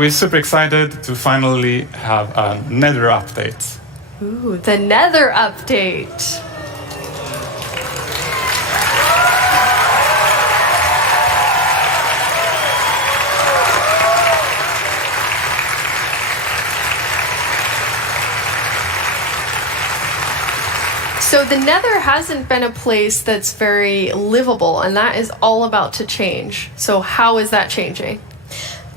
We're super excited to finally have a Nether update. Ooh, the Nether update. So the Nether hasn't been a place that's very livable, and that is all about to change. So how is that changing?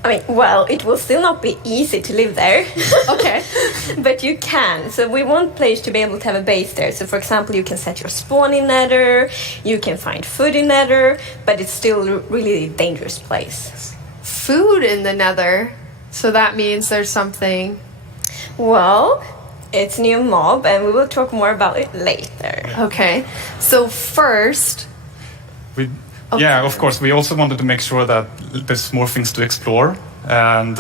I mean, well, it will still not be easy to live there. Okay. But you can. So we want players to be able to have a base there. So for example, you can set your spawn in Nether, you can find food in Nether, but it's still really a dangerous place. Food in the Nether? So that means there's something... Well, it's a new mob, and we will talk more about it later. Okay. So first... Yeah, of course. We also wanted to make sure that there's more things to explore and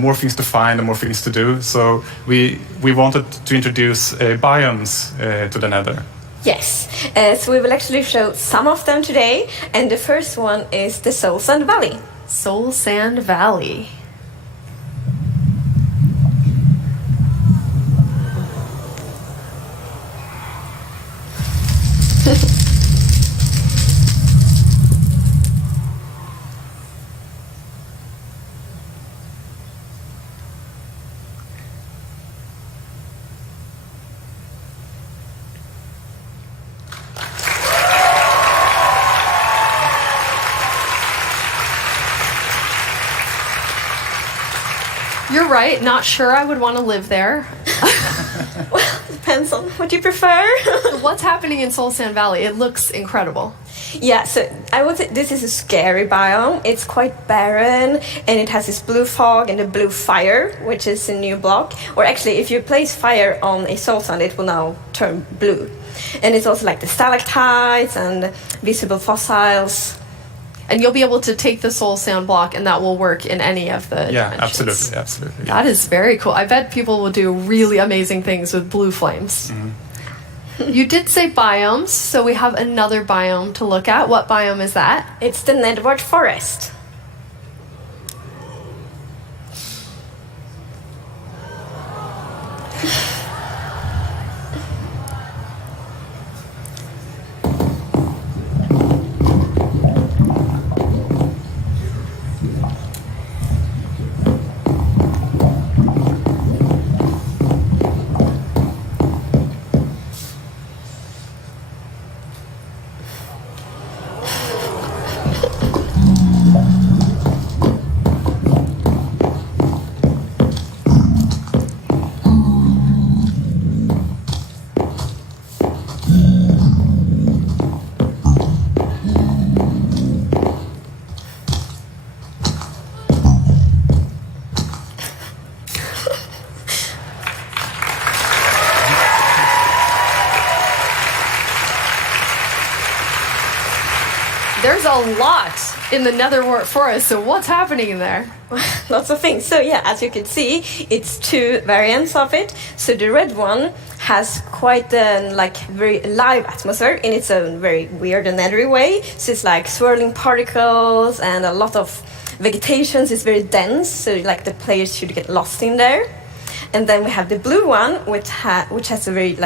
more things to find and more things to do. So we wanted to introduce biomes to the Nether. Yes, so we will actually show some of them today, and the first one is the Seoul San Valley. Seoul San Valley. You're right, not sure I would want to live there. Well, depends on what you prefer. What's happening in Seoul San Valley? It looks incredible. Yeah, so I would say this is a scary biome. It's quite barren, and it has this blue fog and the blue fire, which is a new block. Or actually, if you place fire on a soul sand, it will now turn blue. And it's also like the stalactites and visible fossils. And you'll be able to take the soul sand block, and that will work in any of the dimensions. Absolutely. That is very cool. I bet people will do really amazing things with blue flames. Mm-hmm. You did say biomes, so we have another biome to look at. What biome is that? It's the Nether forest. There's a lot in the Nether forest, so what's happening there? Lots of things. So yeah, as you can see, it's two variants of it. So the red one has quite a very alive atmosphere in its own very weird and nethery way. So it's like swirling particles and a lot of vegetation. It's very dense, so like the players should get lost in there. And then we have the blue one, which has a very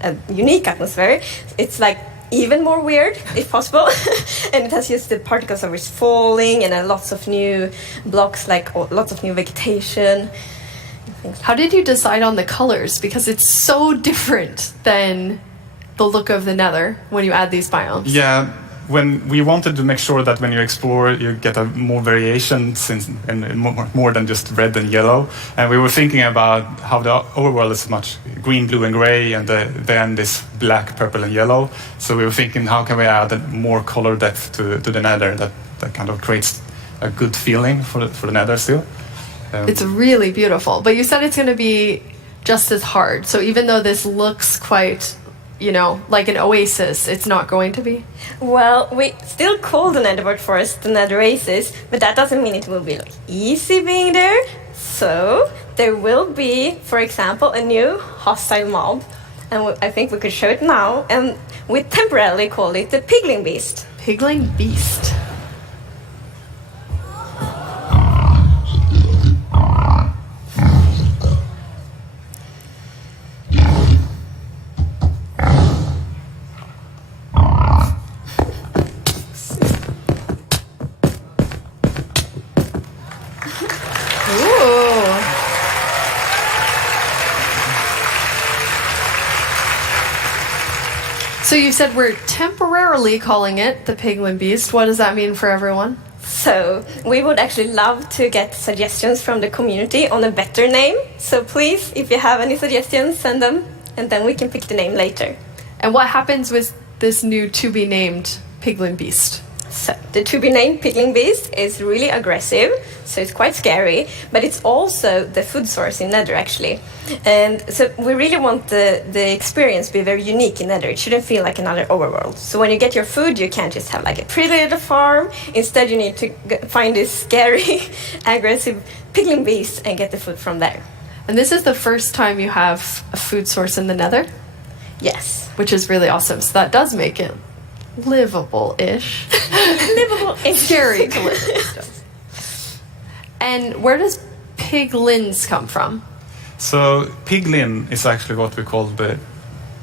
a unique atmosphere. It's like even more weird, if possible. And it has just the particles of it's falling and lots of new blocks, lots of new vegetation. How did you decide on the colors? Because it's so different than the look of the Nether when you add these biomes. Yeah, when we wanted to make sure that when you explore, you get a more variation and more than just red and yellow. And we were thinking about how the overworld is much green, blue, and gray, and then this black, purple, and yellow. So we were thinking, how can we add more color depth to the Nether that kind of creates a good feeling for the Nether still. It's really beautiful. But you said it's going to be just as hard. So even though this looks quite, like an oasis, it's not going to be? Well, we still call the Nether forest the Nether oasis, but that doesn't mean it will be easy being there. So there will be, for example, a new hostile mob, and I think we could show it now, and we temporarily call it the Pigling Beast. Pigling Beast. So you said we're temporarily calling it the Piglin Beast. What does that mean for everyone? So we would actually love to get suggestions from the community on a better name. So please, if you have any suggestions, send them, and then we can pick the name later. And what happens with this new to-be-named Piglin Beast? So the to-be-named Piglin Beast is really aggressive, so it's quite scary, but it's also the food source in Nether, actually. And so we really want the experience to be very unique in Nether. It shouldn't feel like another overworld. So when you get your food, you can't just have like a pretty little farm. Instead, you need to find this scary, aggressive Piglin Beast and get the food from there. And this is the first time you have a food source in the Nether? Yes. Which is really awesome. So that does make it livable-ish. Livable-ish. Scary to live in still. And where does piglins come from? So piglin is actually what we call the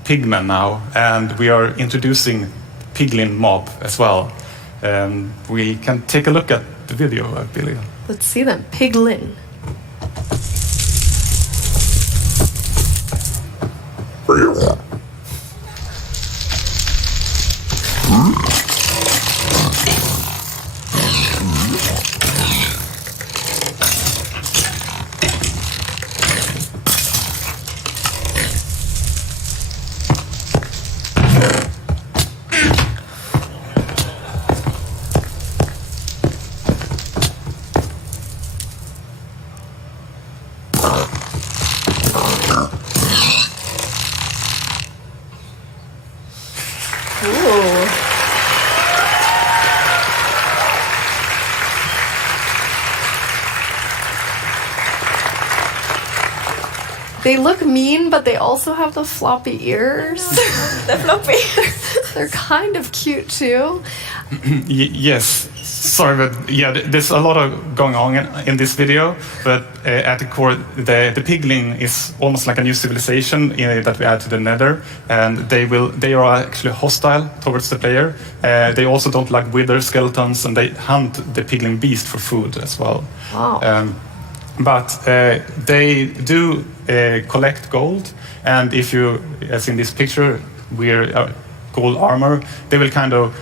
pigmen now, and we are introducing piglin mob as well. We can take a look at the video, I believe. Let's see them. Piglin. Ooh. They look mean, but they also have the floppy ears. The floppy. They're kind of cute too. Yes, sorry, but yeah, there's a lot of going on in this video. But at the core, the piglin is almost like a new civilization that we add to the Nether, and they are actually hostile towards the player. They also don't like wither skeletons, and they hunt the piglin beast for food as well. Wow. But they do collect gold, and if you, as in this picture, wear gold armor, they will kind of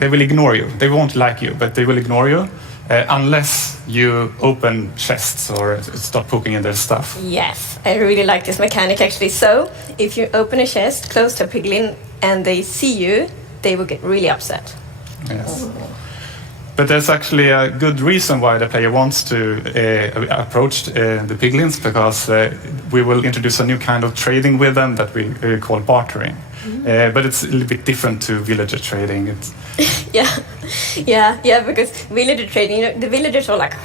they will ignore you. They won't like you, but they will ignore you unless you open chests or start poking in their stuff. Yes, I really like this mechanic actually. So if you open a chest close to a piglin and they see you, they will get really upset. Yes. But there's actually a good reason why the player wants to approach the piglins, because we will introduce a new kind of trading with them that we call bartering. But it's a little bit different to villager trading. It's yeah, because villager trading, you know, the villagers are like,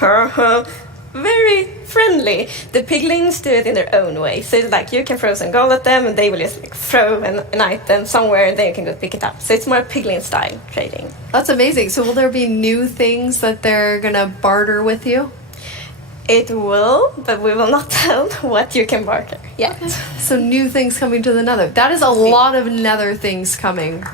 very friendly. The piglins do it in their own way. So it's like you can throw some gold at them and they will just like throw an item somewhere and then you can go pick it up. So it's more piglin style trading. That's amazing. So will there be new things that they're gonna barter with you? It will, but we will not tell what you can barter yet. So new things coming to the Nether. That is a lot of Nether things coming